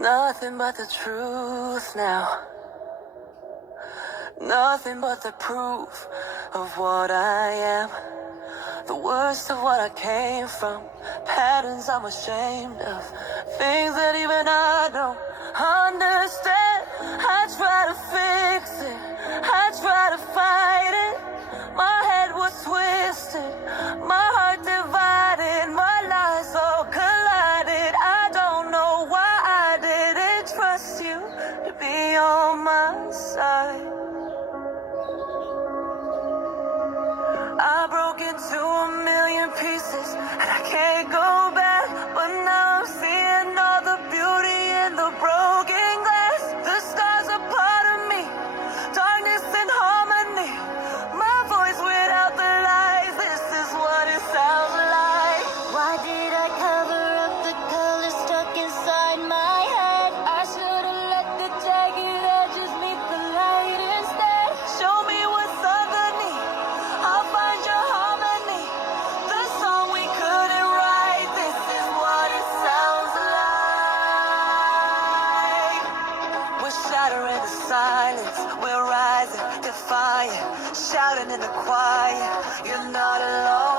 Nothing but the truth now. Nothing but the proof of what I am. The worst of what I came from. Patterns I'm ashamed of. Things that even I don't understand. I try to fix it. I try to fight it. My head was twisted. My heart divided. My lies all collided. I don't know why I didn't trust you to be on my side. I broke into a million pieces and I can't go back. But now I'm seeing all the beauty in the broken glass. The stars are part of me, darkness and harmony. My voice without the lies, this is what it sounds like. Why did I cover up the color stuck inside my head? I should have let the jagged edges meet the light instead. Show me what's underneath, I'll find your harmony. The song we couldn't write, this is what it sounds like. We're shattering the silence, we're rising, defiant, shouting in the quiet. You're not alone.